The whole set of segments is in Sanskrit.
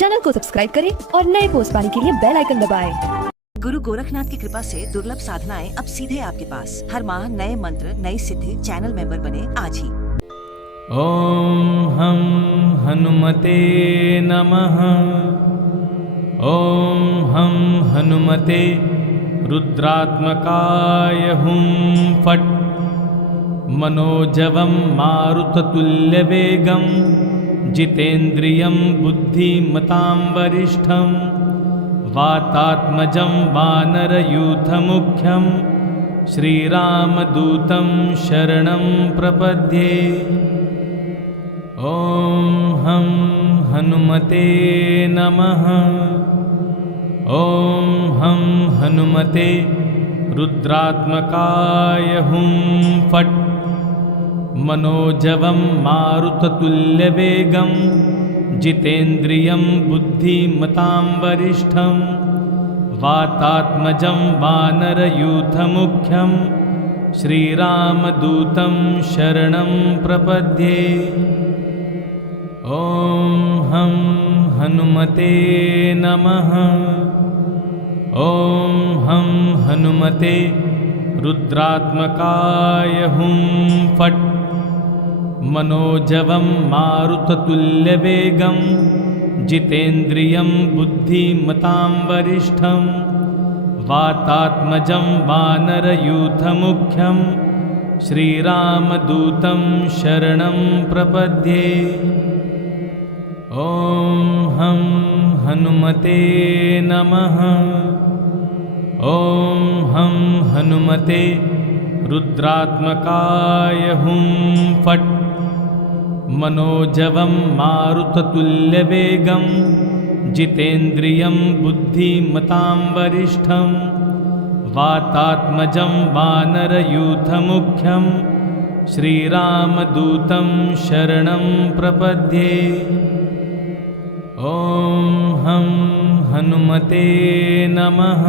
चैनल को सब्सक्राइब करें और नए पोस्ट पाने के लिए बेल आइकन दबाएं। गुरु गोरखनाथ की कृपा से दुर्लभ साधनाएं अब सीधे आपके पास। हर माह नए मंत्र, नई सिद्धि। चैनल मेंबर बने आज ही। ओम हम हनुमते नमः। ओम हम हनुमते रुद्रात्मकाय हुं फट्। मनोजवं मारुततुल्यवेगं जितेन्द्रियं बुद्धिमतां वरिष्ठं वातात्मजं वानरयूथमुख्यं श्रीरामदूतं शरणं प्रपद्ये। ओम हम हनुमते नमः। ओम हम हनुमते रुद्रात्मकाय हुं फट्। मनोजवं मारुततुल्यवेगं जितेन्द्रियं बुद्धिमतां वरिष्ठं वातात्मजं वानरयूथमुख्यं श्रीरामदूतं शरणं प्रपद्ये। ओम हम हनुमते नमः। ओम हम हनुमते रुद्रात्मकाय हुं फट्। मनोजवं मारुततुल्यवेगं जितेन्द्रियं बुद्धिमतां वरिष्ठं वातात्मजं वानरयूथमुख्यं श्रीरामदूतं शरणं प्रपद्ये। ओम हम हनुमते नमः। ओम हम हनुमते रुद्रात्मकाय हुं फट्। मनोजवं मारुततुल्यवेगं जितेन्द्रियं बुद्धिमतां वरिष्ठं वातात्मजं वानरयूथमुख्यं श्रीरामदूतं शरणं प्रपद्ये। ओम हम हनुमते नमः।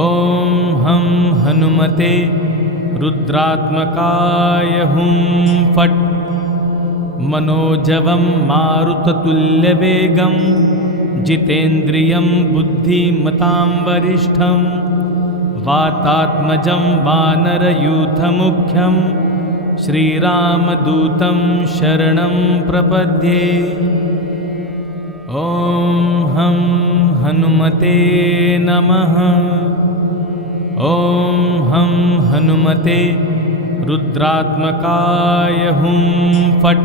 ओम हम हनुमते रुद्रात्मकाय हुं फट्। मनोजवं मारुततुल्यवेगं जितेन्द्रियं बुद्धिमतां वरिष्ठं वातात्मजं वानरयूथमुख्यं श्रीरामदूतं शरणं प्रपद्ये। ओम हम हनुमते नमः। ओम हम हनुमते रुद्रात्मकाय हुं फट्।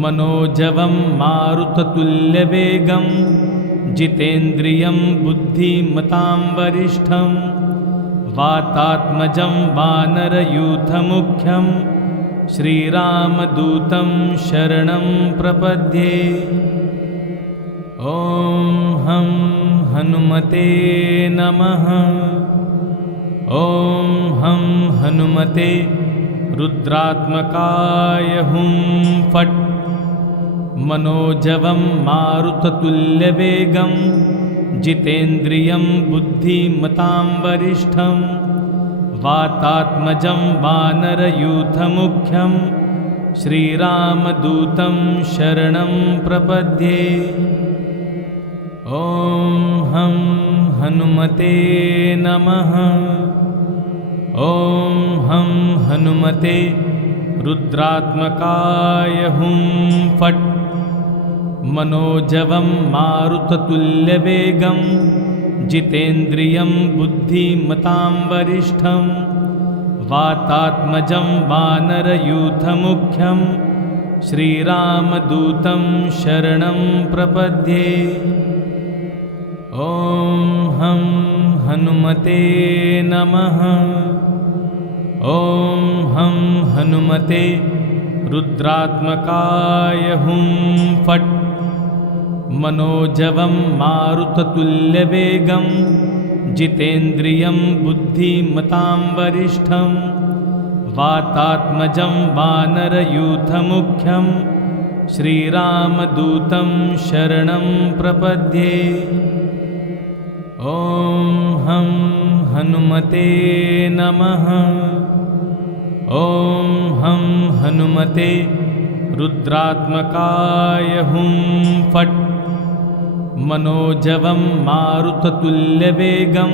मनोजवं मारुततुल्यवेगं जितेन्द्रियं बुद्धिमतां वरिष्ठं वातात्मजं वानरयूथमुख्यं श्रीरामदूतं शरणं प्रपद्ये। ओम हम हनुमते नमः। ओम हम हनुमते रुद्रात्मकाय हुं फट्। मनोजवं मारुततुल्यवेगं जितेन्द्रियं बुद्धिमतां वरिष्ठं वातात्मजं वानरयूथमुख्यं श्रीरामदूतं शरणं प्रपद्ये। ओम हम हनुमते नमः। ओम हम हनुमते रुद्रात्मकाय हुं फट्। मनोजवं मारुततुल्यवेगं जितेन्द्रियं बुद्धिमतां वरिष्ठं वातात्मजं वानरयूथमुख्यं श्रीरामदूतं शरणं प्रपद्ये। ओम हम हनुमते नमः। ओम हम हनुमते रुद्रात्मकाय हुं फट्। मनोजवं मारुततुल्यवेगं जितेन्द्रियं बुद्धिमतां वरिष्ठं वातात्मजं वानरयूथमुख्यं श्रीरामदूतं शरणं प्रपद्ये। ओम हम हनुमते नमः। ओम हम हनुमते रुद्रात्मकाय हुं फट् मनोजवं मारुततुल्यवेगं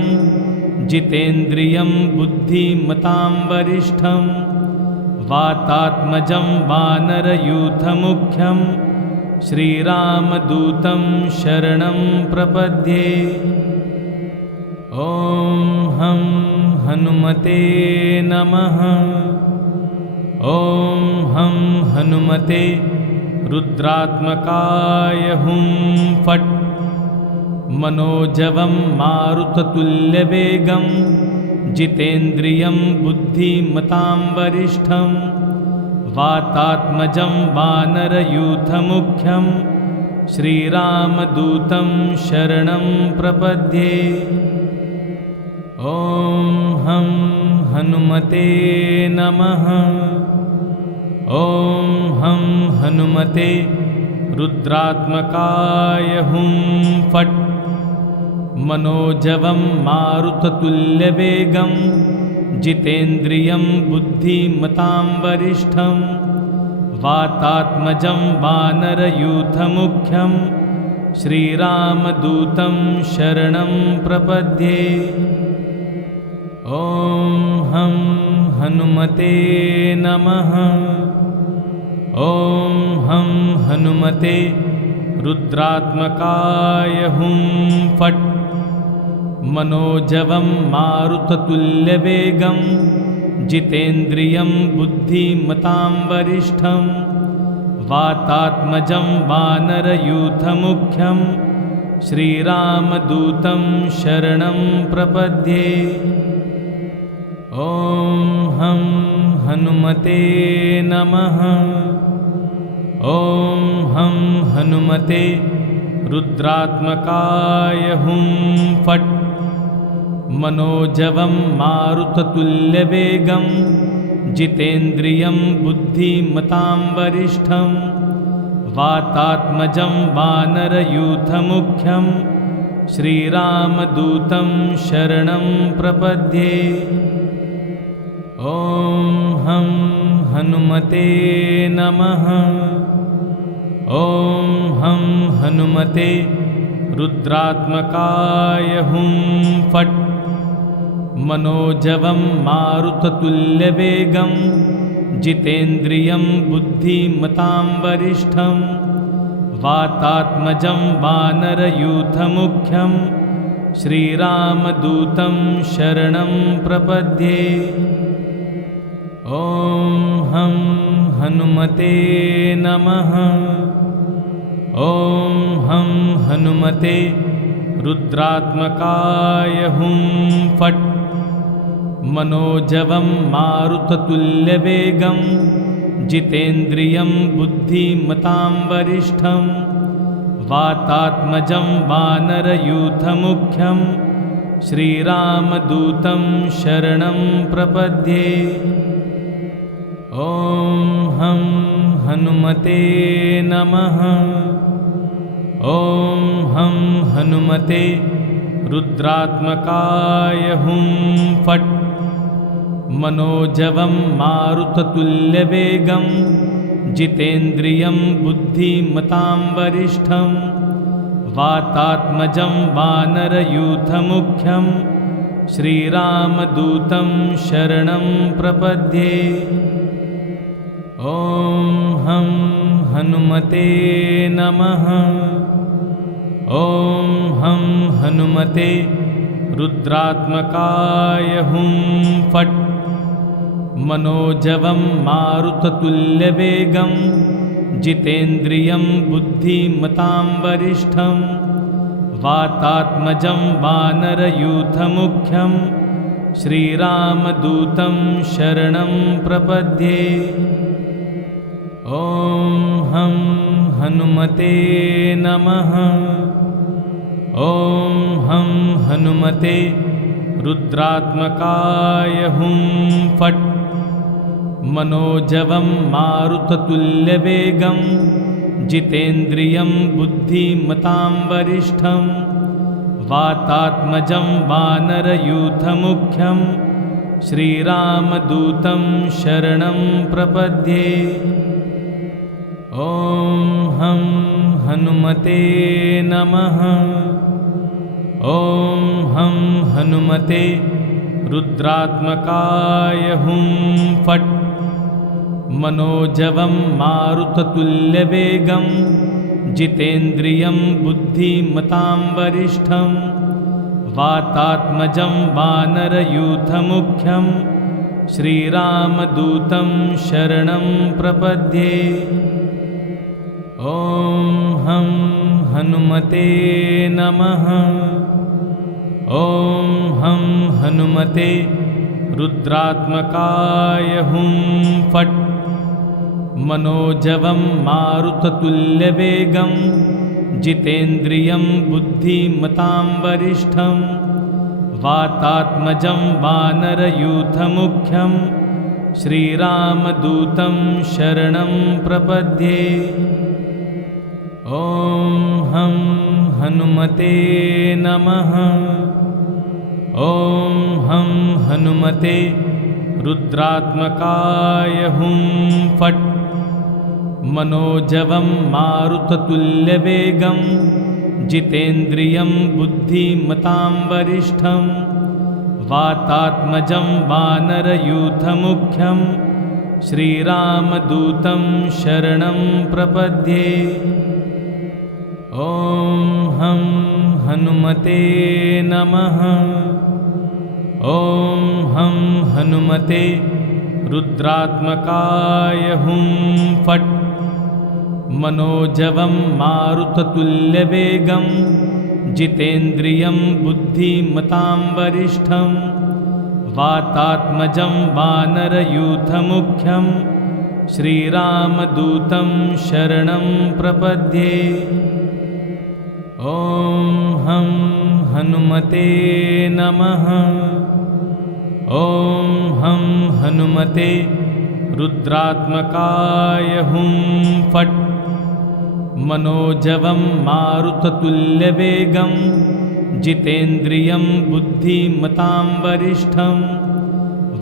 जितेन्द्रियं बुद्धिमतां वरिष्ठं वातात्मजं वानरयूथमुख्यं श्रीरामदूतं शरणं प्रपद्ये। ॐ हं हनुमते नमः। ॐ हं हनुमते रुद्रात्मकाय हुं फट् मनोजवं मारुततुल्यवेगं जितेन्द्रियं बुद्धिमतां वरिष्ठं वातात्मजं वानरयूथमुख्यं श्रीरामदूतं शरणं प्रपद्ये। ॐ हं हनुमते नमः। ॐ हं हनुमते रुद्रात्मकाय हुं फट् मनोजवं मारुततुल्यवेगं जितेन्द्रियं बुद्धिमतां वरिष्ठं वातात्मजं वानरयूथमुख्यं श्रीरामदूतं शरणं प्रपद्ये। ॐ हं हनुमते नमः। ॐ हं हनुमते रुद्रात्मकाय हुं फट् मनोजवं मारुततुल्यवेगं जितेन्द्रियं बुद्धिमतां वरिष्ठं वातात्मजं वानरयूथमुख्यं श्रीरामदूतं शरणं प्रपद्ये। ॐ हं हनुमते नमः। ॐ हं हनुमते रुद्रात्मकाय हुं फट् मनोजवं मारुततुल्यवेगं जितेन्द्रियं बुद्धिमतां वरिष्ठं वातात्मजं वानरयूथमुख्यं श्रीरामदूतं शरणं प्रपद्ये। ॐ हं हनुमते नमः। ॐ हं हनुमते रुद्रात्मकाय हुं फट् मनोजवं मारुततुल्यवेगं जितेन्द्रियं बुद्धिमतां वरिष्ठं वातात्मजं वानरयूथमुख्यं श्रीरामदूतं शरणं प्रपद्ये। ॐ हं हनुमते नमः। ॐ हं हनुमते रुद्रात्मकाय हुं फट् मनोजवं मारुततुल्यवेगं जितेन्द्रियं बुद्धिमतां वरिष्ठं वातात्मजं वानरयूथमुख्यं श्रीरामदूतं शरणं प्रपद्ये। ॐ हं हनुमते नमः। ॐ हं हनुमते रुद्रात्मकाय हुं फट् मनोजवं मारुततुल्यवेगं जितेन्द्रियं बुद्धिमतां वरिष्ठं वातात्मजं वानरयूथमुख्यं श्रीरामदूतं शरणं प्रपद्ये। ॐ हं हनुमते नमः। ॐ हं हनुमते रुद्रात्मकाय हुं फट् मनोजवं मारुततुल्यवेगं जितेन्द्रियं बुद्धिमतां वरिष्ठं वातात्मजं वानरयूथमुख्यं श्रीरामदूतं शरणं प्रपद्ये। ॐ हं हनुमते नमः। ॐ हं हनुमते रुद्रात्मकाय हुं फट् मनोजवं मारुततुल्यवेगं जितेन्द्रियं बुद्धिमतां वरिष्ठं वातात्मजं वानरयूथमुख्यं श्रीरामदूतं शरणं प्रपद्ये। ॐ हं हनुमते नमः। ॐ हं हनुमते रुद्रात्मकाय हुं फट्। मनोजवं मारुततुल्यवेगं जितेन्द्रियं बुद्धिमतां वरिष्ठं वातात्मजं वानरयूथमुख्यं श्रीरामदूतं शरणं प्रपद्ये। ॐ हं हनुमते नमः। ॐ हं हनुमते रुद्रात्मकाय हुं फट्। मनोजवं मारुततुल्यवेगं जितेन्द्रियं बुद्धिमतां वरिष्ठं वातात्मजं वानरयूथमुख्यं श्रीरामदूतं शरणं प्रपद्ये। ॐ हं हनुमते नमः। ॐ हं हनुमते रुद्रात्मकाय हुं फट्। मनोजवं मारुततुल्यवेगं जितेन्द्रियं बुद्धिमतां वरिष्ठं वातात्मजं वानरयूथमुख्यं श्रीरामदूतं शरणं प्रपद्ये। ॐ हं हनुमते नमः। ॐ हं हनुमते रुद्रात्मकाय हुं फट्। मनोजवं मारुततुल्यवेगं जितेन्द्रियं बुद्धिमतां वरिष्ठं वातात्मजं वानरयूथमुख्यं श्रीरामदूतं शरणं प्रपद्ये। ॐ हं हनुमते नमः। ॐ हं हनुमते रुद्रात्मकाय हुं फट्। मनोजवं मारुततुल्यवेगं जितेन्द्रियं बुद्धिमतां वरिष्ठं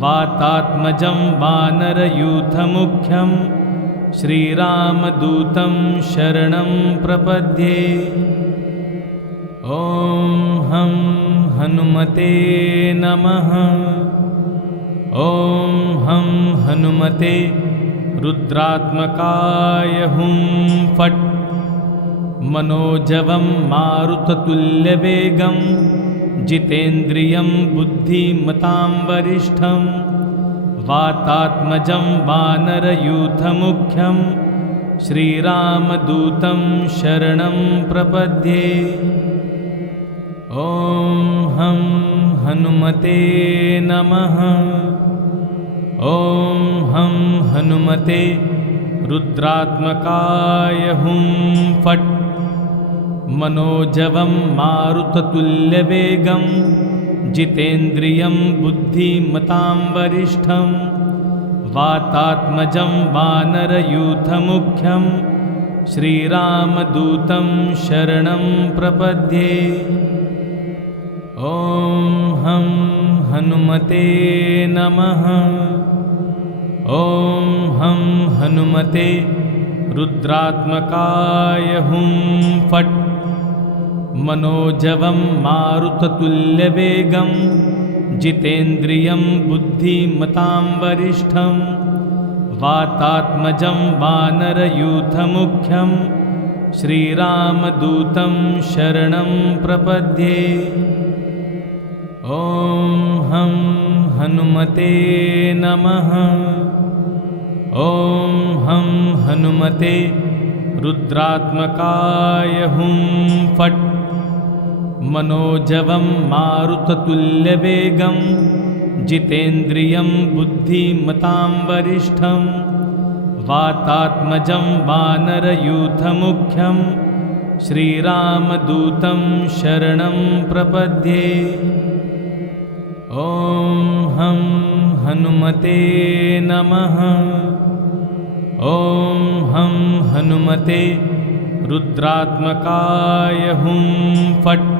वातात्मजं वानरयूथमुख्यं श्रीरामदूतं शरणं प्रपद्ये। ॐ हं हनुमते नमः। ॐ हं हनुमते रुद्रात्मकाय हुं फट्। मनोजवं मारुततुल्यवेगं जितेन्द्रियं बुद्धिमतां वरिष्ठं वातात्मजं वानरयूथमुख्यं श्रीरामदूतं शरणं प्रपद्ये। ॐ हं हनुमते नमः। ॐ हं हनुमते रुद्रात्मकाय हुं फट्। मनोजवं मारुततुल्यवेगं जितेन्द्रियं बुद्धिमतां वरिष्ठं वातात्मजं वानरयूथमुख्यं श्रीरामदूतं शरणं प्रपद्ये। ॐ हं हनुमते नमः। ॐ हं हनुमते रुद्रात्मकाय हुं फट्। मनोजवं मारुततुल्यवेगं जितेन्द्रियं बुद्धिमतां वरिष्ठं वातात्मजं वानरयूथमुख्यं श्रीरामदूतं शरणं प्रपद्ये। ॐ हं हनुमते नमः। ॐ हं हनुमते रुद्रात्मकाय हुं फट्। मनोजवं मारुततुल्यवेगं जितेन्द्रियं बुद्धिमतां वरिष्ठं वातात्मजं वानरयूथमुख्यं श्रीरामदूतं शरणं प्रपद्ये। ॐ हं हनुमते नमः। ॐ हं हनुमते रुद्रात्मकाय हुं फट्।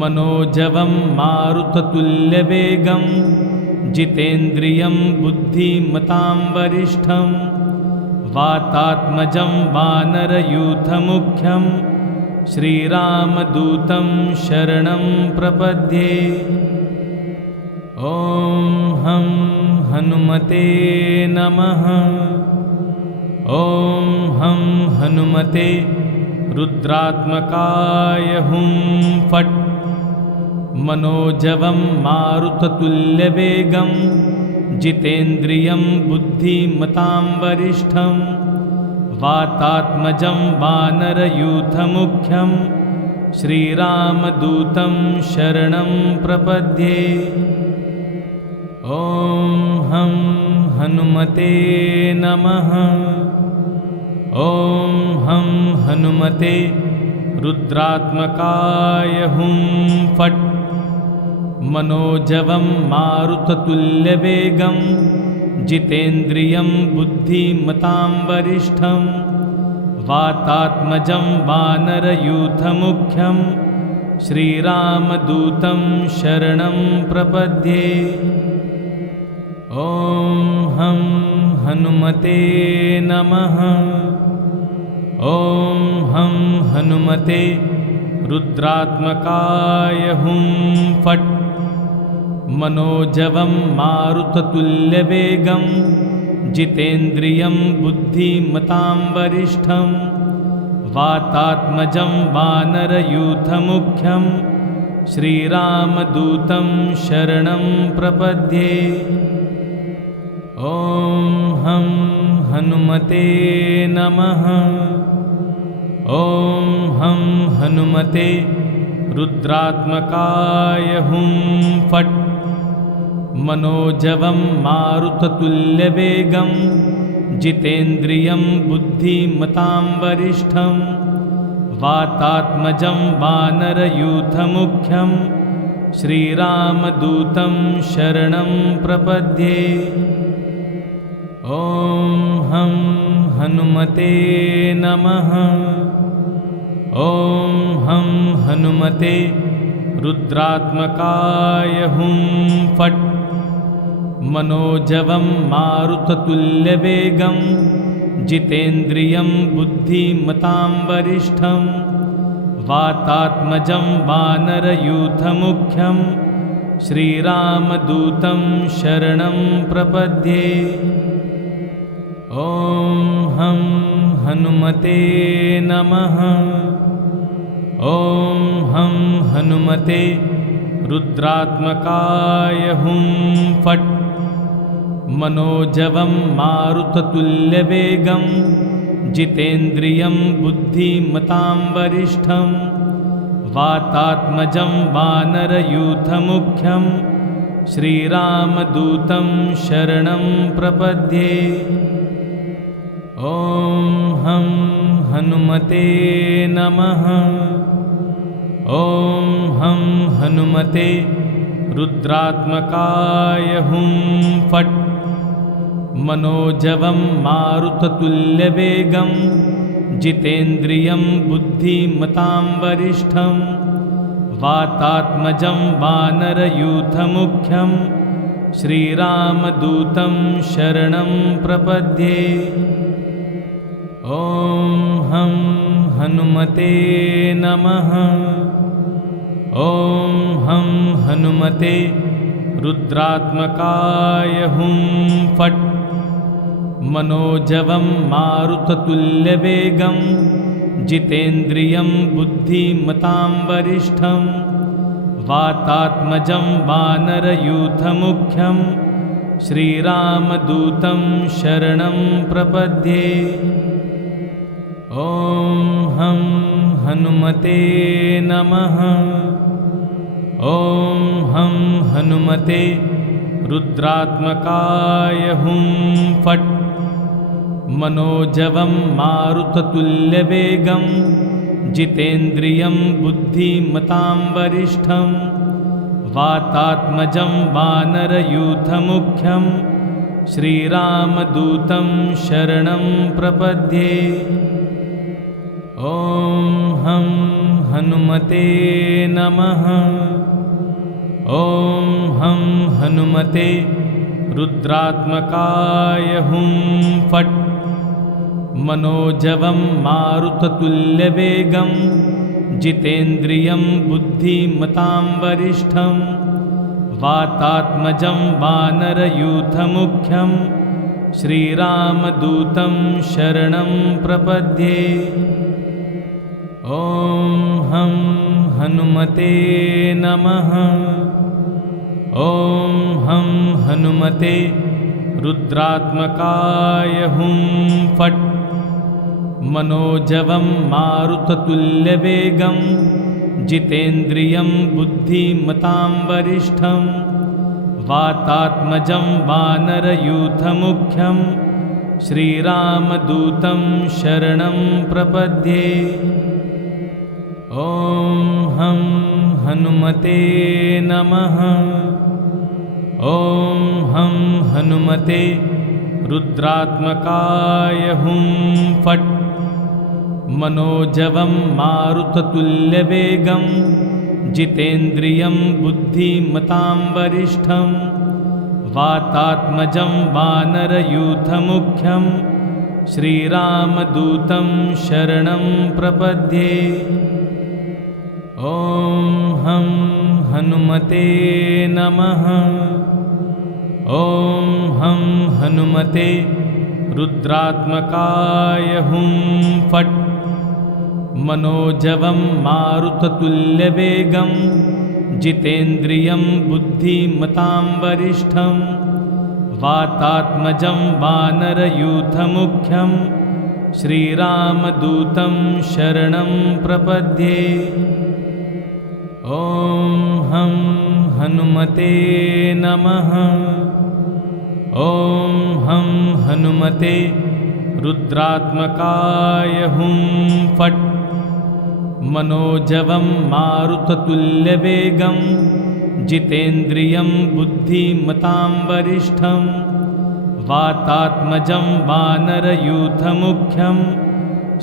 मनोजवं मारुततुल्यवेगं जितेन्द्रियं बुद्धिमतां वरिष्ठं वातात्मजं वानरयूथमुख्यं श्रीरामदूतं शरणं प्रपद्ये। ॐ हं हनुमते नमः। ॐ हं हनुमते रुद्रात्मकाय हुं फट्। मनोजवं मारुततुल्यवेगं जितेन्द्रियं बुद्धिमतां वरिष्ठं वातात्मजं वानरयूथमुख्यं श्रीरामदूतं शरणं प्रपद्ये। ॐ हं हनुमते नमः। ॐ हं हनुमते रुद्रात्मकाय हुं फट्। मनोजवं मारुततुल्यवेगं जितेन्द्रियं बुद्धिमतां वरिष्ठं वातात्मजं वानरयूथमुख्यं श्रीरामदूतं शरणं प्रपद्ये। ॐ हं हनुमते नमः। ॐ हं हनुमते रुद्रात्मकाय हुं फट्। मनोजवं मारुततुल्यवेगं जितेन्द्रियं बुद्धिमतां वरिष्ठं वातात्मजं वानरयूथमुख्यं श्रीरामदूतं शरणं प्रपद्ये। ॐ हं हनुमते नमः। ॐ हं हनुमते रुद्रात्मकाय हुं फट्। मनोजवं मारुततुल्यवेगं जितेन्द्रियं बुद्धिमतां वरिष्ठं वातात्मजं वानरयूथमुख्यं श्रीरामदूतं शरणं प्रपद्ये। ॐ हं हनुमते नमः। ॐ हं हनुमते रुद्रात्मकाय हुं फट्। मनोजवं मारुततुल्यवेगं जितेन्द्रियं बुद्धिमतां वरिष्ठं वातात्मजं वानरयूथमुख्यं श्रीरामदूतं शरणं प्रपद्ये। ॐ हं हनुमते नमः। ॐ हं हनुमते रुद्रात्मकाय हुं फट्। मनोजवं मारुततुल्यवेगं जितेन्द्रियं बुद्धिमतां वरिष्ठं वातात्मजं वानरयूथमुख्यं श्रीरामदूतं शरणं प्रपद्ये। ॐ हं हनुमते नमः। ॐ हं हनुमते रुद्रात्मकाय हुं फट्। मनोजवं मारुततुल्यवेगं जितेन्द्रियं बुद्धिमतां वरिष्ठं वातात्मजं वानरयूथमुख्यं श्रीरामदूतं शरणं प्रपद्ये। ॐ हं हनुमते नमः। ॐ हं हनुमते रुद्रात्मकाय हुं फट्। मनोजवं मारुततुल्यवेगं जितेन्द्रियं बुद्धिमतां वरिष्ठं वातात्मजं वानरयूथमुख्यं श्रीरामदूतं शरणं प्रपद्ये। ॐ हं हनुमते नमः। ॐ हं हनुमते रुद्रात्मकाय हुं फट्। मनोजवं मारुततुल्यवेगं जितेन्द्रियं बुद्धिमतां वरिष्ठं वातात्मजं वानरयूथमुख्यं श्रीरामदूतं शरणं प्रपद्ये। ॐ हं हनुमते नमः। ॐ हं हनुमते रुद्रात्मकाय हुं फट्। मनोजवं मारुततुल्यवेगं जितेन्द्रियं बुद्धिमतां वरिष्ठं वातात्मजं वानरयूथमुख्यं श्रीरामदूतं शरणं प्रपद्ये। ॐ हं हनुमते नमः। ॐ हं हनुमते रुद्रात्मकाय हुं फट्। मनोजवं मारुततुल्यवेगं जितेन्द्रियं बुद्धिमतां वरिष्ठं वातात्मजं वानरयूथमुख्यं श्रीरामदूतं शरणं प्रपद्ये। ॐ हं हनुमते नमः। ॐ हं हनुमते रुद्रात्मकाय हुं फट्। मनोजवं मारुततुल्यवेगं जितेन्द्रियं बुद्धिमतां वरिष्ठं वातात्मजं वानरयूथमुख्यं श्रीरामदूतं शरणं प्रपद्ये। ॐ हं हनुमते नमः। ॐ हं हनुमते रुद्रात्मकाय हुं फट्। मनोजवं मारुततुल्यवेगं जितेन्द्रियं बुद्धिमतां वरिष्ठं वातात्मजं वानरयूथमुख्यं श्रीरामदूतं शरणं प्रपद्ये। ॐ हं हनुमते नमः। ॐ हं हनुमते रुद्रात्मकाय हुं फट्। मनोजवं मारुततुल्यवेगं जितेन्द्रियं बुद्धिमतां वरिष्ठं वातात्मजं वानरयूथमुख्यं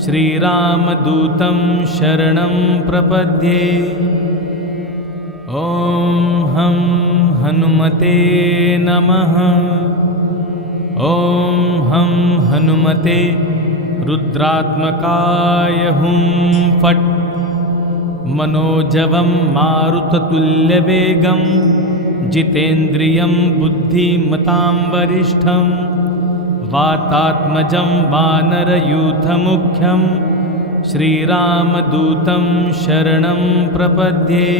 श्रीरामदूतं शरणं प्रपद्ये। ॐ हं हनुमते नमः। ॐ हं हनुमते रुद्रात्मकाय हुं फट्। मनोजवं मारुततुल्यवेगं जितेन्द्रियं बुद्धिमतां वरिष्ठं वातात्मजं वानरयूथमुख्यं श्रीरामदूतं शरणं प्रपद्ये।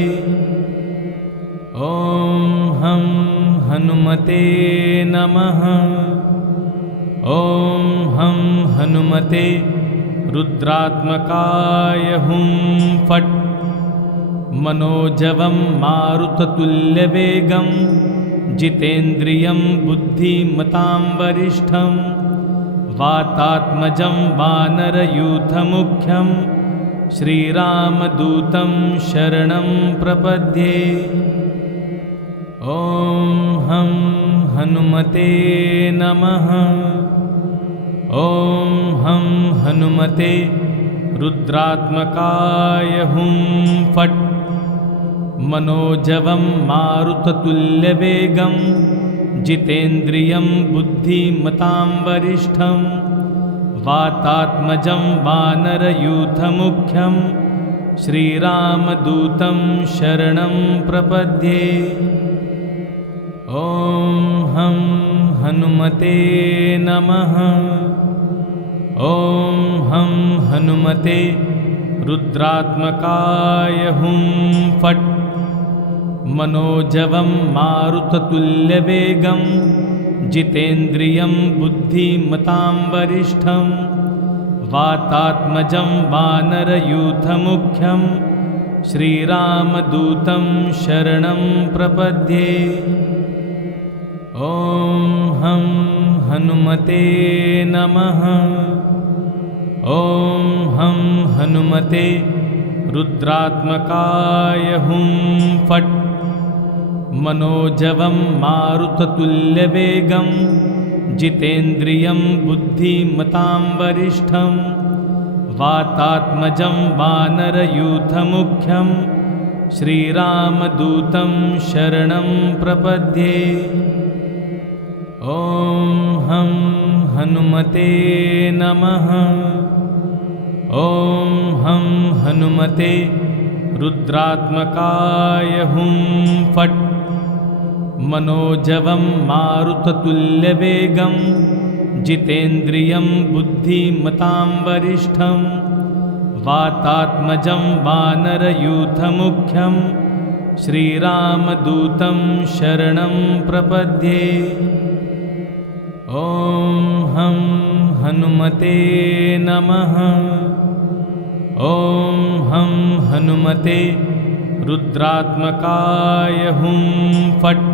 ॐ हं हनुमते नमः। ॐ हं हनुमते रुद्रात्मकाय हुं फट्। मनोजवं मारुततुल्यवेगं जितेन्द्रियं बुद्धिमतां वरिष्ठं वातात्मजं वानरयूथमुख्यं श्रीरामदूतं शरणं प्रपद्ये। ॐ हं हनुमते नमः। ॐ हं हनुमते रुद्रात्मकाय हुं फट्। मनोजवं मारुततुल्यवेगं जितेन्द्रियं बुद्धिमतां वरिष्ठं वातात्मजं वानरयूथमुख्यं श्रीरामदूतं शरणं प्रपद्ये। ॐ हं हनुमते नमः। ॐ हं हनुमते रुद्रात्मकाय हुं फट्। मनोजवं मारुततुल्यवेगं जितेन्द्रियं बुद्धिमतां वरिष्ठं वातात्मजं वानरयूथमुख्यं श्रीरामदूतं शरणं प्रपद्ये। ॐ हं हनुमते नमः। ॐ हं हनुमते रुद्रात्मकाय हुं फट्। मनोजवं मारुततुल्यवेगं जितेन्द्रियं बुद्धिमतां वरिष्ठं वातात्मजं वानरयूथमुख्यं श्रीरामदूतं शरणं प्रपद्ये। ॐ हं हनुमते नमः। ॐ हं हनुमते रुद्रात्मकाय हुं फट्। मनोजवं मारुततुल्यवेगं जितेन्द्रियं बुद्धिमतां वरिष्ठं वातात्मजं वानरयूथमुख्यं श्रीरामदूतं शरणं प्रपद्ये। ॐ हं हनुमते नमः। ॐ हं हनुमते रुद्रात्मकाय हुं फट्।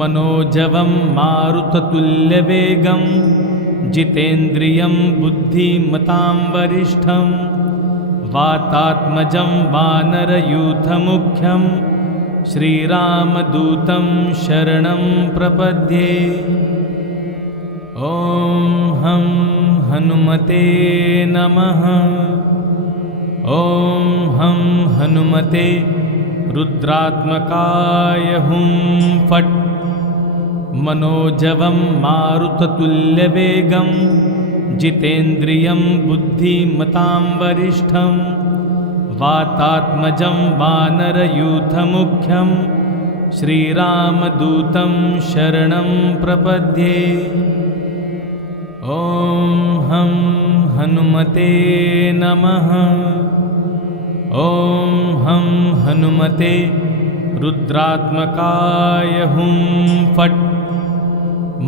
मनोजवं मारुततुल्यवेगं जितेन्द्रियं बुद्धिमतां वरिष्ठं वातात्मजं वानरयूथमुख्यं श्रीरामदूतं शरणं प्रपद्ये। ॐ हं हनुमते नमः। ॐ हं हनुमते रुद्रात्मकाय हुं फट्। मनोजवं मारुततुल्यवेगं जितेन्द्रियं बुद्धिमतां वरिष्ठं वातात्मजं वानरयूथमुख्यं श्रीरामदूतं शरणं प्रपद्ये। ॐ हं हनुमते नमः। ॐ हं हनुमते रुद्रात्मकाय हुं फट्।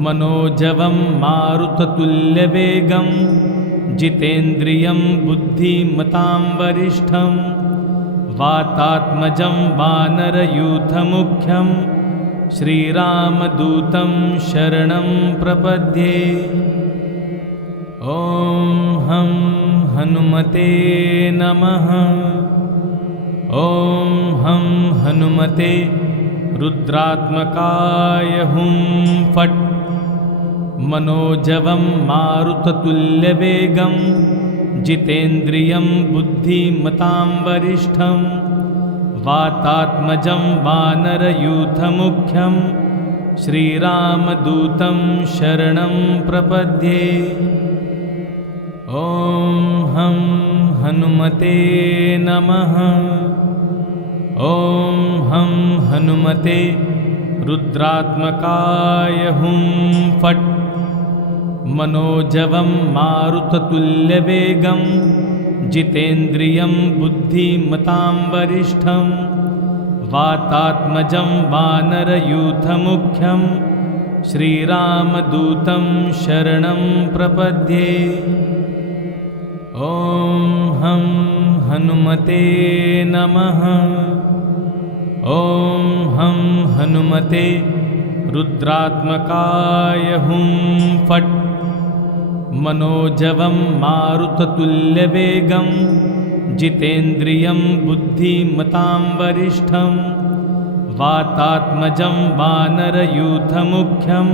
मनोजवं मारुततुल्यवेगं जितेन्द्रियं बुद्धिमतां वरिष्ठं वातात्मजं वानरयूथमुख्यं श्रीरामदूतं शरणं प्रपद्ये। ॐ हं हनुमते नमः। ॐ हं हनुमते रुद्रात्मकाय हुं फट्। मनोजवं मारुततुल्यवेगं जितेन्द्रियं बुद्धिमतां वरिष्ठं वातात्मजं वानरयूथमुख्यं श्रीरामदूतं शरणं प्रपद्ये। ॐ हं हनुमते नमः। ॐ हं हनुमते रुद्रात्मकाय हुं फट्। मनोजवं मारुततुल्यवेगं जितेन्द्रियं बुद्धिमतां वरिष्ठं वातात्मजं वानरयूथमुख्यं श्रीरामदूतं शरणं प्रपद्ये। ॐ हं हनुमते नमः। ॐ हं हनुमते रुद्रात्मकाय हुं फट्। मनोजवं मारुततुल्यवेगं जितेन्द्रियं बुद्धिमतां वरिष्ठं वातात्मजं वानरयूथमुख्यं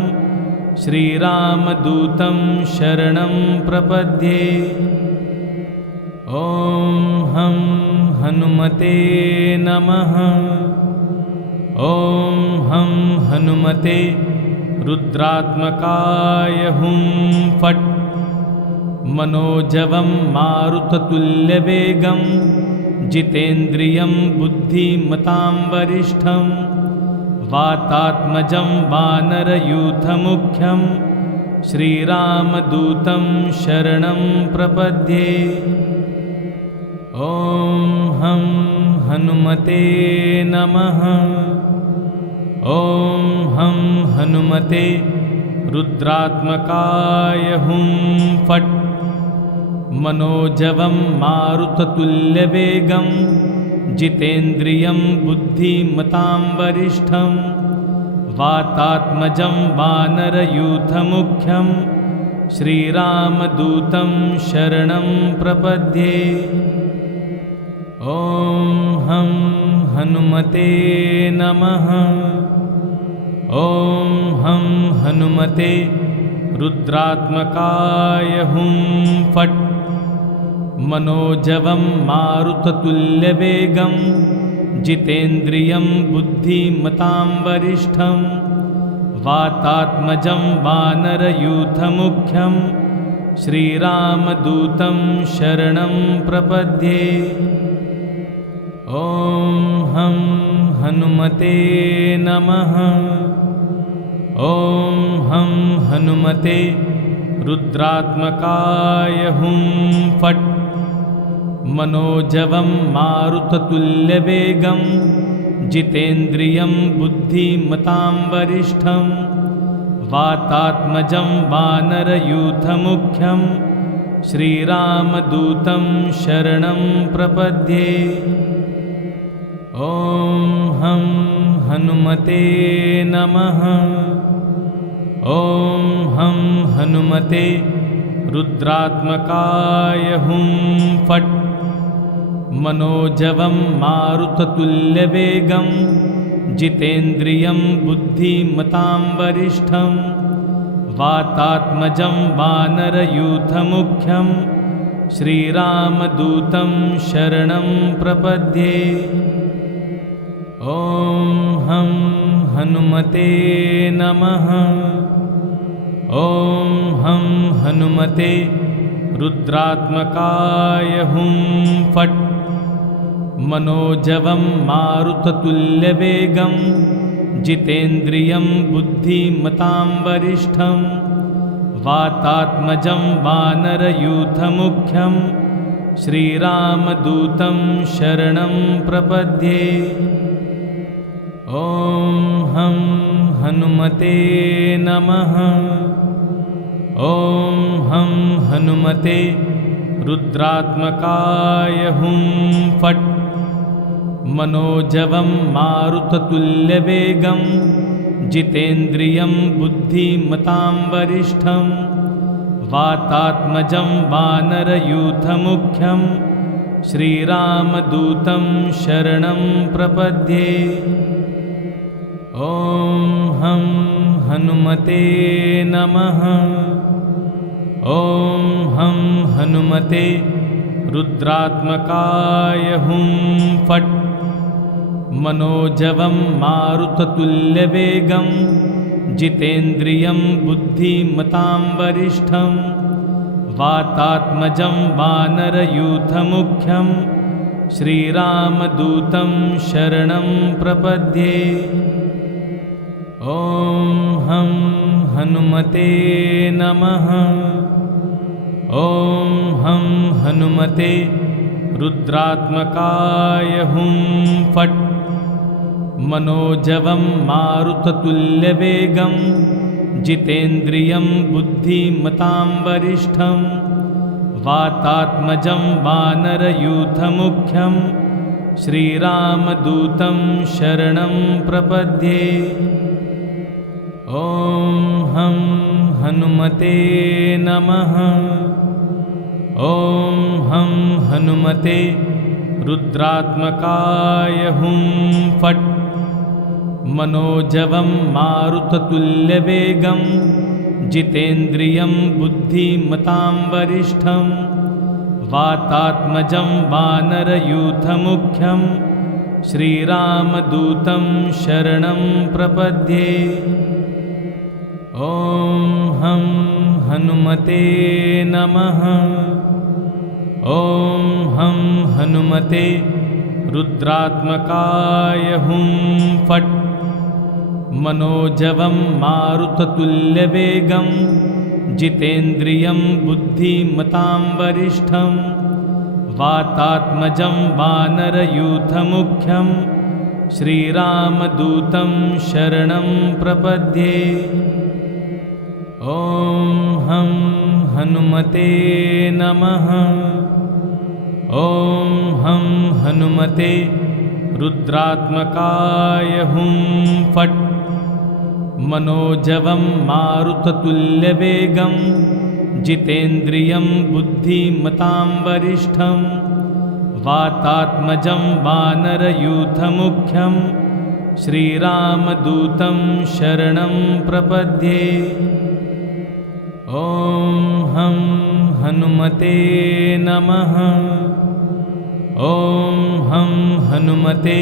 श्रीरामदूतं शरणं प्रपद्ये। ॐ हं हनुमते नमः। ॐ हं हनुमते रुद्रात्मकाय हुं फट्। मनोजवं मारुततुल्यवेगं जितेन्द्रियं बुद्धिमतां वरिष्ठं वातात्मजं वानरयूथमुख्यं श्रीरामदूतं शरणं प्रपद्ये। ॐ हं हनुमते नमः। ॐ हं हनुमते रुद्रात्मकाय हुं फट्। मनोजवं मारुततुल्यवेगं जितेन्द्रियं बुद्धिमतां वरिष्ठं वातात्मजं वानरयूथमुख्यं श्रीरामदूतं शरणं प्रपद्ये। ॐ हं हनुमते नमः। ॐ हं हनुमते रुद्रात्मकाय हुं फट्। मनोजवं मारुततुल्यवेगं जितेन्द्रियं बुद्धिमतां वरिष्ठं वातात्मजं वानरयूथमुख्यं श्रीरामदूतं शरणं प्रपद्ये। ॐ हं हनुमते नमः। ॐ हं हनुमते रुद्रात्मकाय हुं फट्। मनोजवं मारुततुल्यवेगं जितेन्द्रियं बुद्धिमतां वरिष्ठं वातात्मजं वानरयूथमुख्यं श्रीरामदूतं शरणं प्रपद्ये। ॐ हं हनुमते नमः। ॐ हं हनुमते रुद्रात्मकाय हुं फट्। मनोजवं मारुततुल्यवेगं जितेन्द्रियं बुद्धिमतां वरिष्ठं वातात्मजं वानरयूथमुख्यं श्रीरामदूतं शरणं प्रपद्ये। ॐ हं हनुमते नमः। ॐ हं हनुमते रुद्रात्मकाय हुं फट्। मनोजवं मारुततुल्यवेगं जितेन्द्रियं बुद्धिमतां वरिष्ठं वातात्मजं वानरयूथमुख्यं श्रीरामदूतं शरणं प्रपद्ये। ॐ हं हनुमते नमः। ॐ हं हनुमते रुद्रात्मकाय हुं फट्। मनोजवं मारुततुल्यवेगं जितेन्द्रियं बुद्धिमतां वरिष्ठं वातात्मजं वानरयूथमुख्यं श्रीरामदूतं शरणं प्रपद्ये। ॐ हं हनुमते नमः। ॐ हं हनुमते रुद्रात्मकाय हुं फट्। मनोजवं मारुततुल्यवेगं जितेन्द्रियं बुद्धिमतां वरिष्ठं वातात्मजं वानरयूथमुख्यं श्रीरामदूतं शरणं प्रपद्ये। ॐ हं हनुमते नमः। ॐ हं हनुमते रुद्रात्मकाय हुं फट्। मनोजवं मारुततुल्यवेगं जितेन्द्रियं बुद्धिमतां वरिष्ठं वातात्मजं वानरयूथमुख्यं श्रीरामदूतं शरणं प्रपद्ये। ॐ हं हनुमते नमः। ॐ हं हनुमते रुद्रात्मकाय हुं फट्। मनोजवं मारुततुल्यवेगं जितेन्द्रियं बुद्धिमतां वरिष्ठं वातात्मजं वानरयूथमुख्यं श्रीरामदूतं शरणं प्रपद्ये। ॐ हं हनुमते नमः। ॐ हं हनुमते रुद्रात्मकाय हुं फट्। मनोजवं मारुततुल्यवेगं जितेन्द्रियं बुद्धिमतां वरिष्ठं वातात्मजं वानरयूथमुख्यं श्रीरामदूतं शरणं प्रपद्ये। ॐ हं हनुमते नमः। ॐ हं हनुमते रुद्रात्मकाय हुं फट्। मनोजवं मारुततुल्यवेगं जितेन्द्रियं बुद्धिमतां वरिष्ठं वातात्मजं वानरयूथमुख्यं श्रीरामदूतं शरणं प्रपद्ये। ॐ हं हनुमते नमः। ॐ हं हनुमते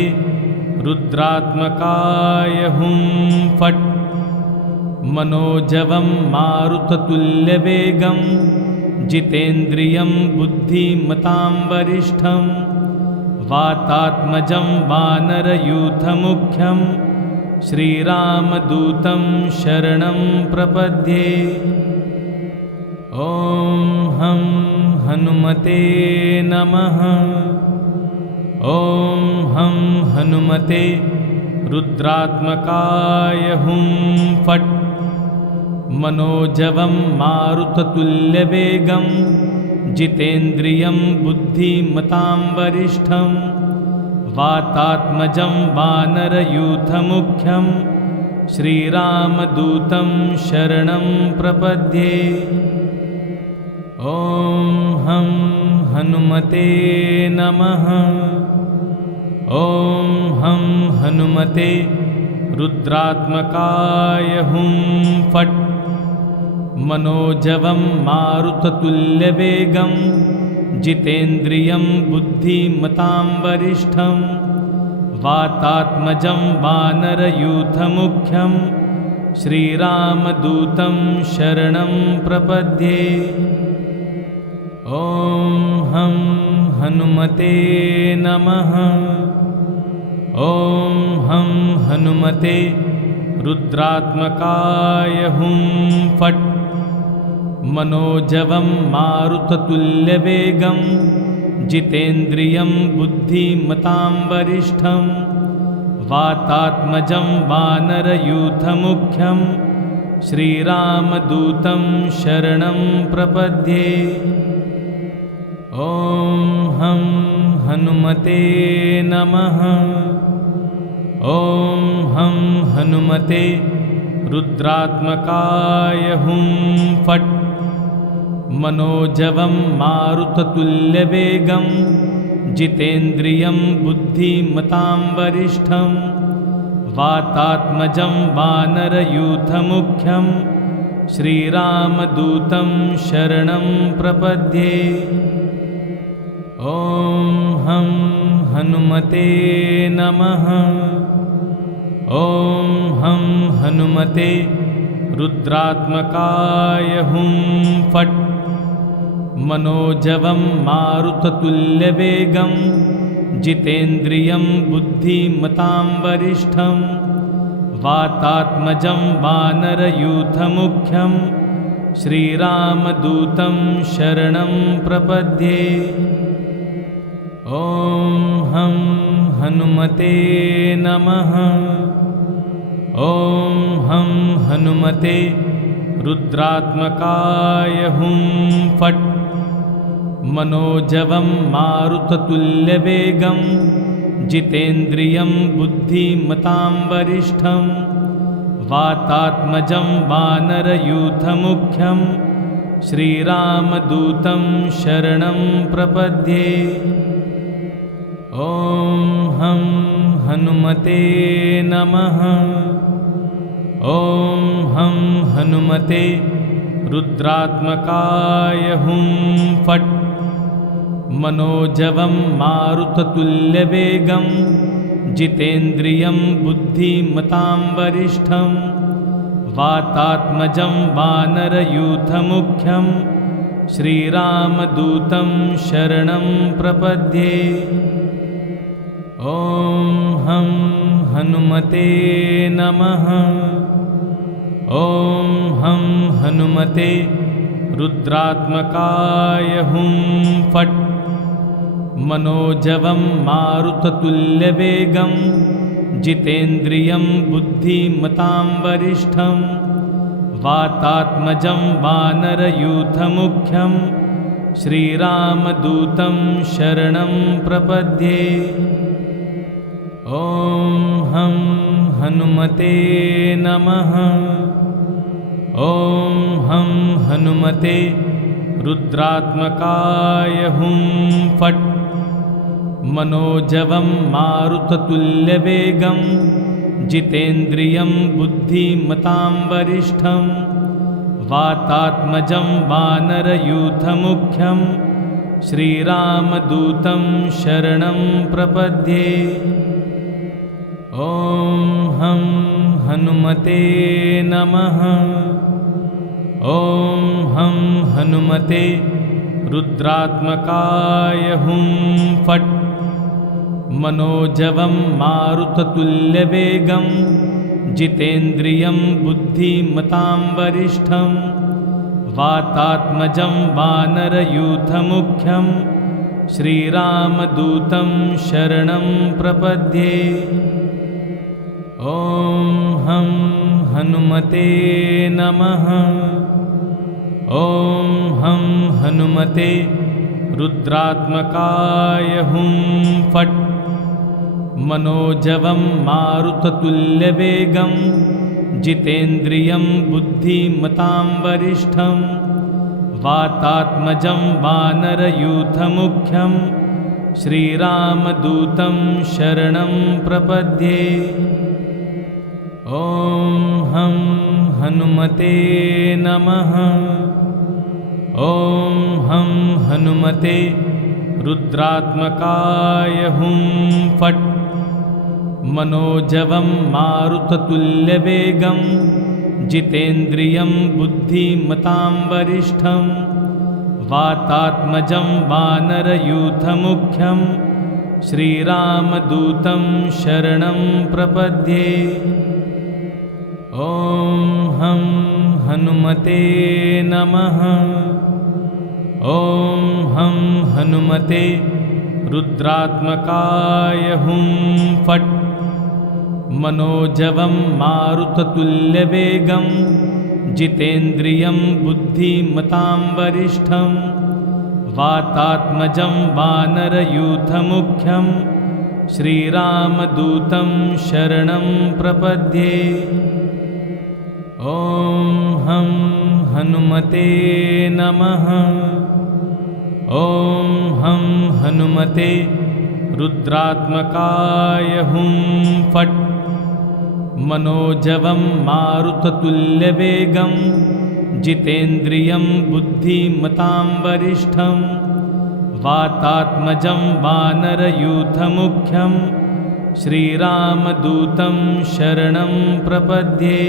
रुद्रात्मकाय हुं फट्। मनोजवं मारुततुल्यवेगं जितेन्द्रियं बुद्धिमतां वरिष्ठं वातात्मजं वानरयूथमुख्यं श्रीरामदूतं शरणं प्रपद्ये। ॐ हं हनुमते नमः। ॐ हं हनुमते रुद्रात्मकाय हुं फट्। मनोजवं मारुततुल्यवेगं जितेन्द्रियं बुद्धिमतां वरिष्ठं वातात्मजं वानरयूथमुख्यं श्रीरामदूतं शरणं प्रपद्ये। ॐ हं हनुमते नमः। ॐ हं हनुमते रुद्रात्मकाय हुं फट्। मनोजवं मारुततुल्यवेगं जितेन्द्रियं बुद्धिमतां वरिष्ठं वातात्मजं वानरयूथमुख्यं श्रीरामदूतं शरणं प्रपद्ये। ॐ हं हनुमते नमः। ॐ हं हनुमते रुद्रात्मकाय हुं फट्। मनोजवं मारुततुल्यवेगं जितेन्द्रियं बुद्धिमतां वरिष्ठं वातात्मजं वानरयूथमुख्यं श्रीरामदूतं शरणं प्रपद्ये। ॐ हं हनुमते नमः। ॐ हं हनुमते रुद्रात्मकाय हुं फट्। मनोजवं मारुततुल्यवेगं जितेन्द्रियं बुद्धिमतां वरिष्ठं वातात्मजं वानरयूथमुख्यं श्रीरामदूतं शरणं प्रपद्ये। ॐ हं हनुमते नमः। ॐ हं हनुमते रुद्रात्मकाय हुं फट्। मनोजवं मारुततुल्यवेगं जितेन्द्रियं बुद्धिमतां वरिष्ठं वातात्मजं वानरयूथमुख्यं श्रीरामदूतं शरणं प्रपद्ये। ॐ हं हनुमते नमः। ॐ हं हनुमते रुद्रात्मकाय हुं फट्। मनोजवं मारुततुल्यवेगं जितेन्द्रियं बुद्धिमतां वरिष्ठं वातात्मजं वानरयूथमुख्यं श्रीरामदूतं शरणं प्रपद्ये। ॐ हं हनुमते नमः। ॐ हं हनुमते रुद्रात्मकाय हुं फट्। मनोजवं मारुततुल्यवेगं जितेन्द्रियं बुद्धिमतां वरिष्ठं वातात्मजं वानरयूथमुख्यं श्रीरामदूतं शरणं प्रपद्ये। ॐ हं हनुमते नमः। ॐ हं हनुमते रुद्रात्मकाय हुं फट्। मनोजवं मारुततुल्यवेगं जितेन्द्रियं बुद्धिमतां वरिष्ठं वातात्मजं वानरयूथमुख्यं श्रीरामदूतं शरणं प्रपद्ये। ॐ हं हनुमते नमः। ॐ हं हनुमते रुद्रात्मकाय हुं फट्। मनोजवं मारुततुल्यवेगं जितेन्द्रियं बुद्धिमतां वरिष्ठं वातात्मजं वानरयूथमुख्यं श्रीरामदूतं शरणं प्रपद्ये। ॐ हं हनुमते नमः। ॐ हं हनुमते रुद्रात्मकाय हुं फट्। मनोजवं मारुततुल्यवेगं जितेन्द्रियं बुद्धिमतां वरिष्ठं वातात्मजं वानरयूथमुख्यं श्रीरामदूतं शरणं प्रपद्ये। ॐ हं हनुमते नमः। ॐ हं हनुमते रुद्रात्मकाय हुं फट्। मनोजवं मारुततुल्यवेगं जितेन्द्रियं बुद्धिमतां वरिष्ठं वातात्मजं वानरयूथमुख्यं श्रीरामदूतं शरणं प्रपद्ये। ॐ हं हनुमते नमः। ॐ हं हनुमते रुद्रात्मकाय हुं फट्। मनोजवं मारुततुल्यवेगं जितेन्द्रियं बुद्धिमतां वरिष्ठं वातात्मजं वानरयूथमुख्यं श्रीरामदूतं शरणं प्रपद्ये। ॐ हं हनुमते नमः। ॐ हं हनुमते रुद्रात्मकाय हुं फट्। मनोजवं मारुततुल्यवेगं जितेन्द्रियं बुद्धिमतां वरिष्ठं वातात्मजं वानरयूथमुख्यं श्रीरामदूतं शरणं प्रपद्ये। ॐ हं हनुमते नमः। ॐ हं हनुमते रुद्रात्मकाय हुं फट्। मनोजवं मारुततुल्यवेगं जितेन्द्रियं बुद्धिमतां वरिष्ठं वातात्मजं वानरयूथमुख्यं श्रीरामदूतं शरणं प्रपद्ये।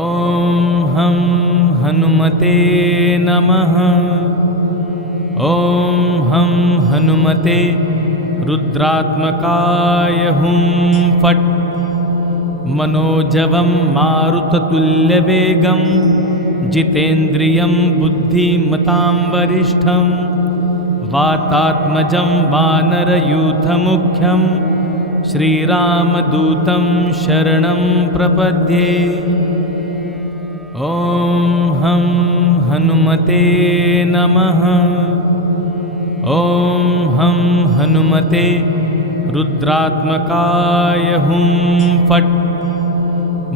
ॐ हं हनुमते नमः। ॐ हं हनुमते रुद्रात्मकाय हुं फट्। मनोजवं मारुततुल्यवेगं जितेन्द्रियं बुद्धिमतां वरिष्ठं वातात्मजं वानरयूथमुख्यं श्रीरामदूतं शरणं प्रपद्ये। ॐ हं हनुमते नमः। ॐ हं हनुमते रुद्रात्मकाय हुं फट्।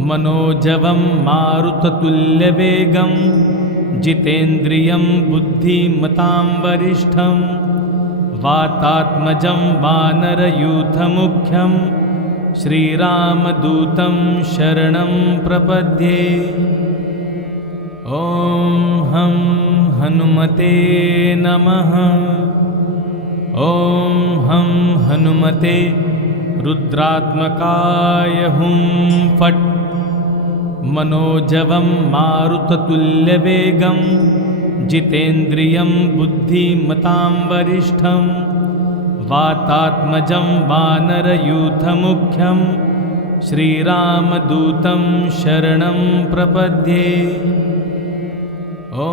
मनोजवं मारुततुल्यवेगं जितेन्द्रियं बुद्धिमतां वरिष्ठं वातात्मजं वानरयूथमुख्यं श्रीरामदूतं शरणं प्रपद्ये। ॐ हं हनुमते नमः। ॐ हं हनुमते रुद्रात्मकाय हुं फट्। मनोजवं मारुततुल्यवेगं जितेन्द्रियं बुद्धिमतां वरिष्ठं वातात्मजं वानरयूथमुख्यं श्रीरामदूतं शरणं प्रपद्ये। ॐ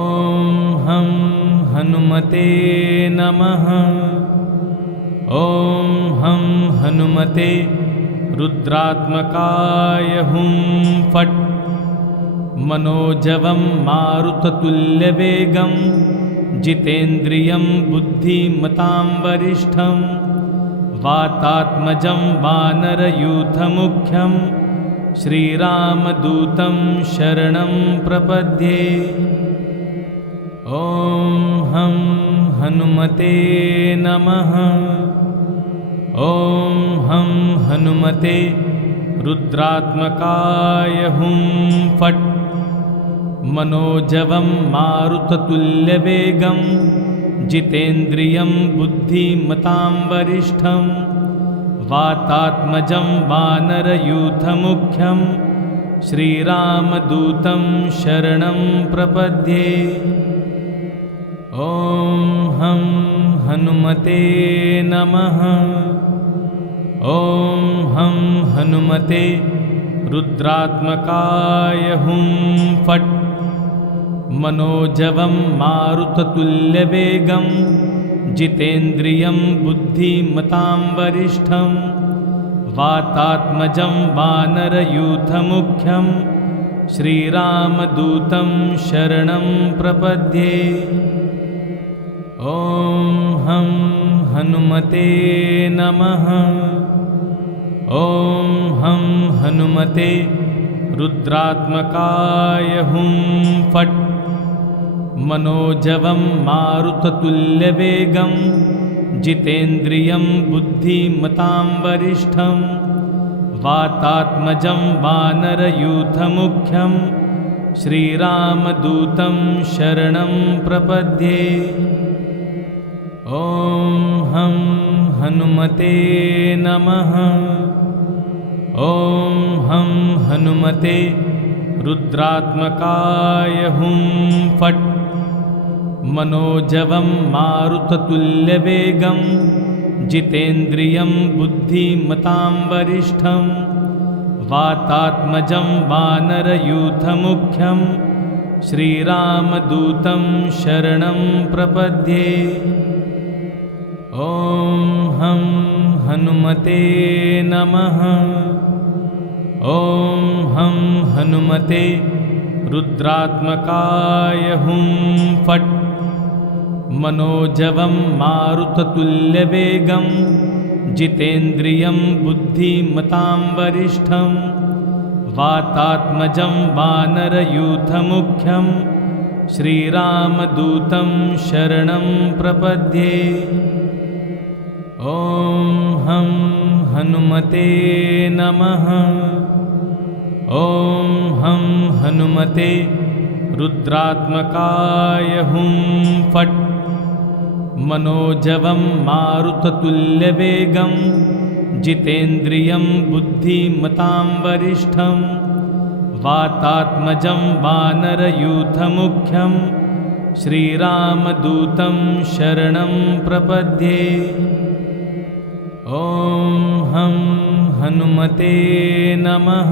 हं हनुमते नमः। ॐ हं हनुमते रुद्रात्मकाय हुं फट्। मनोजवं मारुततुल्यवेगं जितेन्द्रियं बुद्धिमतां वरिष्ठं वातात्मजं वानरयूथमुख्यं श्रीरामदूतं शरणं प्रपद्ये। ॐ हं हनुमते नमः। ॐ हं हनुमते रुद्रात्मकाय हुं फट्। मनोजवं मारुततुल्यवेगं जितेन्द्रियं बुद्धिमतां वरिष्ठं वातात्मजं वानरयूथमुख्यं श्रीरामदूतं शरणं प्रपद्ये। ॐ हं हनुमते नमः। ॐ हं हनुमते रुद्रात्मकाय हुं फट्। मनोजवं मारुततुल्यवेगं जितेन्द्रियं बुद्धिमतां वरिष्ठं वातात्मजं वानरयूथमुख्यं श्रीरामदूतं शरणं प्रपद्ये। ॐ हं हनुमते नमः। ॐ हं हनुमते रुद्रात्मकाय हुं फट्। मनोजवं मारुततुल्यवेगं जितेन्द्रियं बुद्धिमतां वरिष्ठं वातात्मजं वानरयूथमुख्यं श्रीरामदूतं शरणं प्रपद्ये। ॐ हं हनुमते नमः। ॐ हं हनुमते रुद्रात्मकाय हुं फट्। मनोजवं मारुततुल्यवेगं जितेन्द्रियं बुद्धिमतां वरिष्ठं वातात्मजं वानरयूथमुख्यं श्रीरामदूतं शरणं प्रपद्ये। ॐ हं हनुमते नमः। ॐ हं हनुमते रुद्रात्मकाय हुं फट्। मनोजवं मारुततुल्यवेगं जितेन्द्रियं बुद्धिमतां वरिष्ठं वातात्मजं वानरयूथमुख्यं श्रीरामदूतं शरणं प्रपद्ये। ॐ हं हनुमते नमः। ॐ हं हनुमते रुद्रात्मकाय हुं फट्। मनोजवं मारुततुल्यवेगं जितेन्द्रियं बुद्धिमतां वरिष्ठं वातात्मजं वानरयूथमुख्यं श्रीरामदूतं शरणं प्रपद्ये। ॐ हं हनुमते नमः।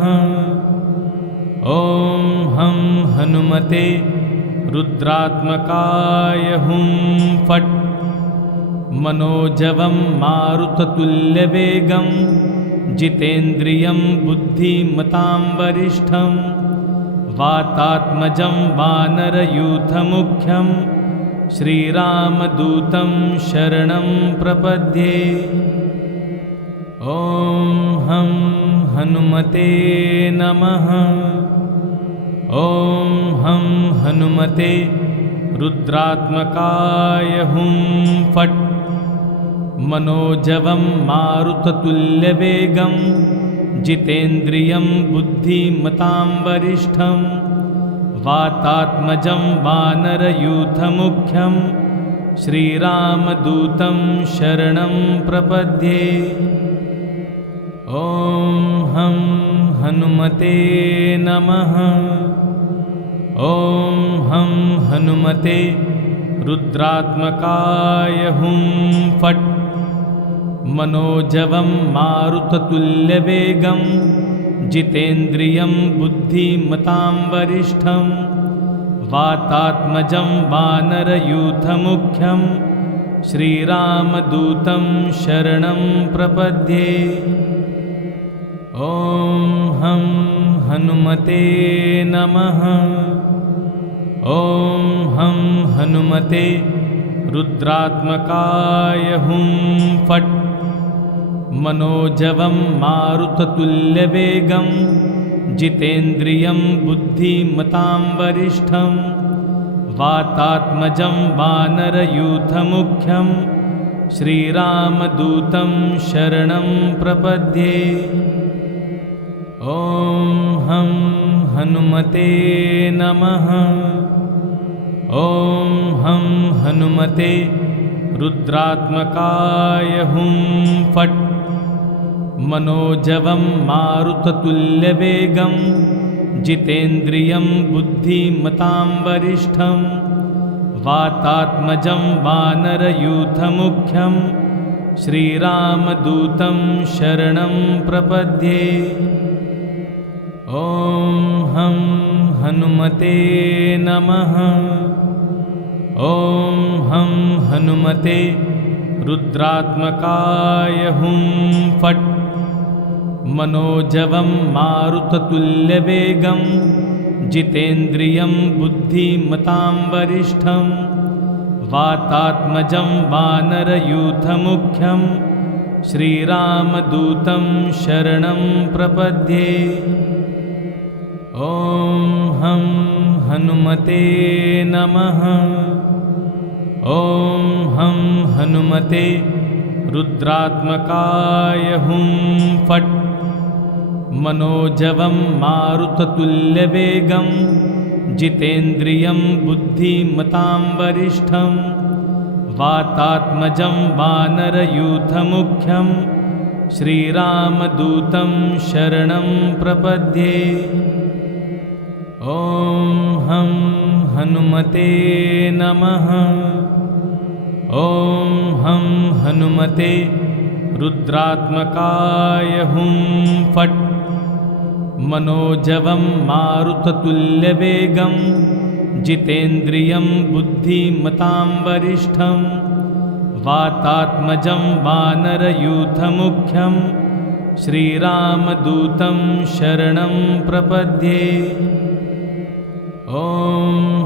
ॐ हं हनुमते रुद्रात्मकाय हुं फट्। मनोजवं मारुततुल्यवेगं जितेन्द्रियं बुद्धिमतां वरिष्ठं वातात्मजं वानरयूथमुख्यं श्रीरामदूतं शरणं प्रपद्ये। ॐ हं हनुमते नमः। ॐ हं हनुमते रुद्रात्मकाय हुं फट्। मनोजवं मारुततुल्यवेगं जितेन्द्रियं बुद्धिमतां वरिष्ठं वातात्मजं वानरयूथमुख्यं श्रीरामदूतं शरणं प्रपद्ये। ॐ हं हनुमते नमः। ॐ हं हनुमते रुद्रात्मकाय हुं फट्। मनोजवं मारुततुल्यवेगं जितेन्द्रियं बुद्धिमतां वरिष्ठं वातात्मजं वानरयूथमुख्यं श्रीरामदूतं शरणं प्रपद्ये। ॐ हं हनुमते नमः। ॐ हं हनुमते रुद्रात्मकाय हुं फट्। मनोजवं मारुततुल्यवेगं जितेन्द्रियं बुद्धिमतां वरिष्ठं वातात्मजं वानरयूथमुख्यं श्रीरामदूतं शरणं प्रपद्ये। ॐ हं हनुमते नमः। ॐ हं हनुमते रुद्रात्मकाय हुं फट्। मनोजवं मारुततुल्यवेगं जितेन्द्रियं बुद्धिमतां वरिष्ठं वातात्मजं वानरयूथमुख्यं श्रीरामदूतं शरणं प्रपद्ये। ॐ हं हनुमते नमः। ॐ हं हनुमते रुद्रात्मकाय हुं फट्। मनोजवं मारुततुल्यवेगं जितेन्द्रियं बुद्धिमतां वरिष्ठं वातात्मजं वानरयूथमुख्यं श्रीरामदूतं शरणं प्रपद्ये। ॐ हं हनुमते नमः। ॐ हं हनुमते रुद्रात्मकाय हुं फट्। मनोजवं मारुततुल्यवेगं जितेन्द्रियं बुद्धिमतां वरिष्ठं वातात्मजं वानरयूथमुख्यं श्रीरामदूतं शरणं प्रपद्ये। ॐ हं हनुमते नमः। ॐ हं हनुमते रुद्रात्मकाय हुं फट्। मनोजवं मारुततुल्यवेगं जितेन्द्रियं बुद्धिमतां वरिष्ठं वातात्मजं वानरयूथमुख्यं श्रीरामदूतं शरणं प्रपद्ये। ॐ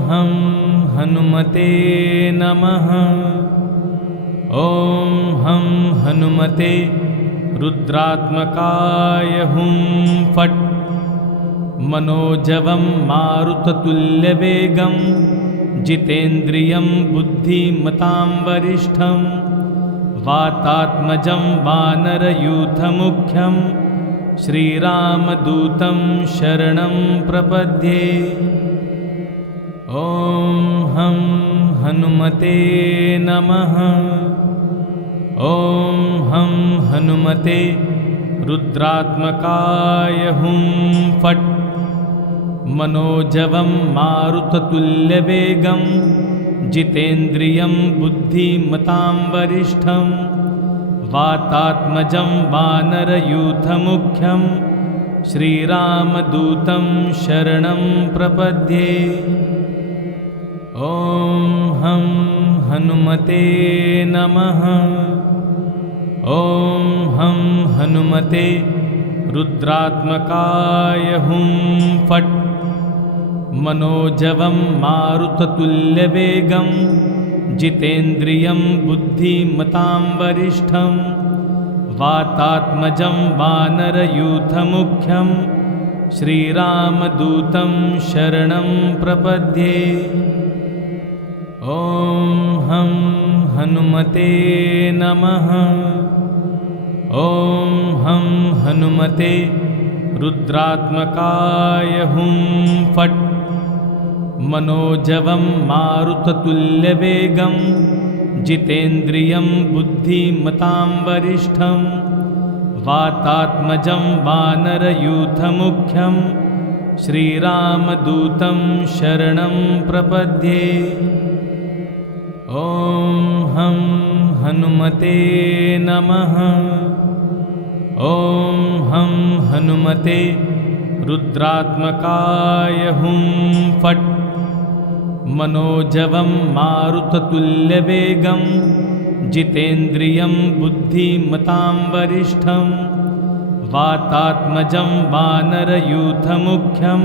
हं हनुमते नमः। ॐ हं हनुमते रुद्रात्मकाय हुं फट्। मनोजवं मारुततुल्यवेगं जितेन्द्रियं बुद्धिमतां वरिष्ठं वातात्मजं वानरयूथमुख्यं श्रीरामदूतं शरणं प्रपद्ये। ॐ हं हनुमते नमः। ॐ हं हनुमते रुद्रात्मकाय हुं फट्। मनोजवं मारुततुल्यवेगं जितेन्द्रियं बुद्धिमतां वरिष्ठं वातात्मजं वानरयूथमुख्यं श्रीरामदूतं शरणं प्रपद्ये। ॐ हं हनुमते नमः। ॐ हं हनुमते रुद्रात्मकाय हुं फट्। मनोजवं मारुततुल्यवेगं जितेन्द्रियं बुद्धिमतां वरिष्ठं वातात्मजं वानरयूथमुख्यं श्रीरामदूतं शरणं प्रपद्ये। ॐ हं हनुमते नमः। ॐ हं हनुमते रुद्रात्मकाय हुं फट्। मनोजवं मारुततुल्यवेगं जितेन्द्रियं बुद्धिमतां वरिष्ठं वातात्मजं वानरयूथमुख्यं श्रीरामदूतं शरणं प्रपद्ये। ॐ हं हनुमते नमः। ॐ हं हनुमते रुद्रात्मकाय हुं फट्। मनोजवं मारुततुल्यवेगं जितेन्द्रियं बुद्धिमतां वरिष्ठं वातात्मजं वानरयूथमुख्यं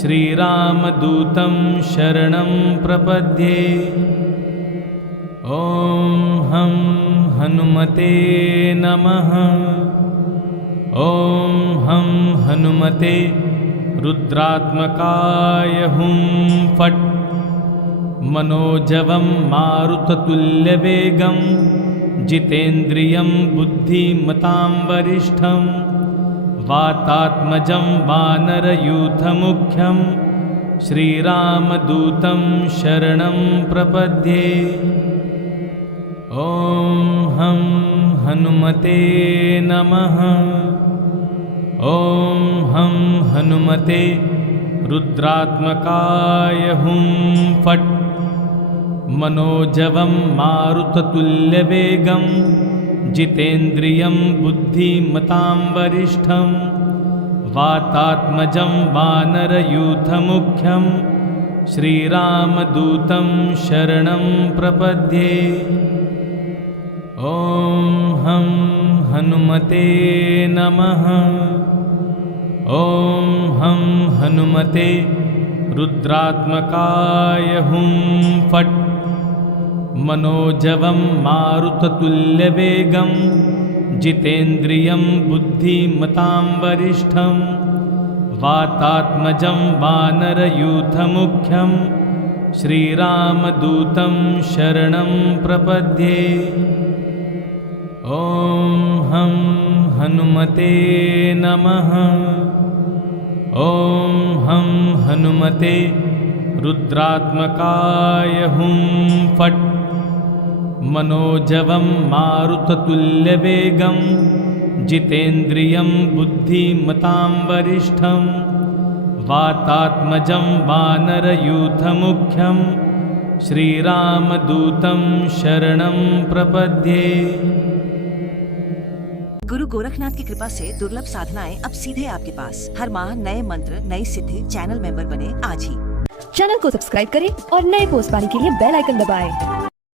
श्रीरामदूतं शरणं प्रपद्ये। ॐ हं हनुमते नमः। ॐ हं हनुमते रुद्रात्मकाय हुं फट्। मनोजवं मारुततुल्यवेगं जितेन्द्रियं बुद्धिमतां वरिष्ठं वातात्मजं वानरयूथमुख्यं श्रीरामदूतं शरणं प्रपद्ये। ॐ हं हनुमते नमः। ॐ हं हनुमते रुद्रात्मकाय हुं फट्। मनोजवं मारुततुल्यवेगं जितेन्द्रियं बुद्धिमतां वरिष्ठं वातात्मजं वानरयूथमुख्यं श्रीरामदूतं शरणं प्रपद्ये। ॐ हं हनुमते नमः। ॐ हं हनुमते रुद्रात्मकाय हुं फट्। मनोजवं मारुततुल्यवेगं जितेन्द्रियं बुद्धिमतां वरिष्ठं वातात्मजं वानरयूथमुख्यं श्रीरामदूतं शरणं प्रपद्ये। ॐ हं हनुमते नमः। ॐ हं हनुमते रुद्रात्मकाय हुं फट्। मनोजवं मारुततुल्यवेगं जितेन्द्रियं बुद्धिमतां वरिष्ठं वातात्मजं वानरयूथमुख्यं श्रीरामदूतं शरणं प्रपद्ये। गुरु गोरखनाथ की कृपा से दुर्लभ साधनाएं अब सीधे आपके पास। हर माह नए मंत्र, नई सिद्धि, चैनल मेंबर बने आज ही। चैनल को सब्सक्राइब करें और नए पोस्ट पाने के लिए बेल आइकन दबाएं।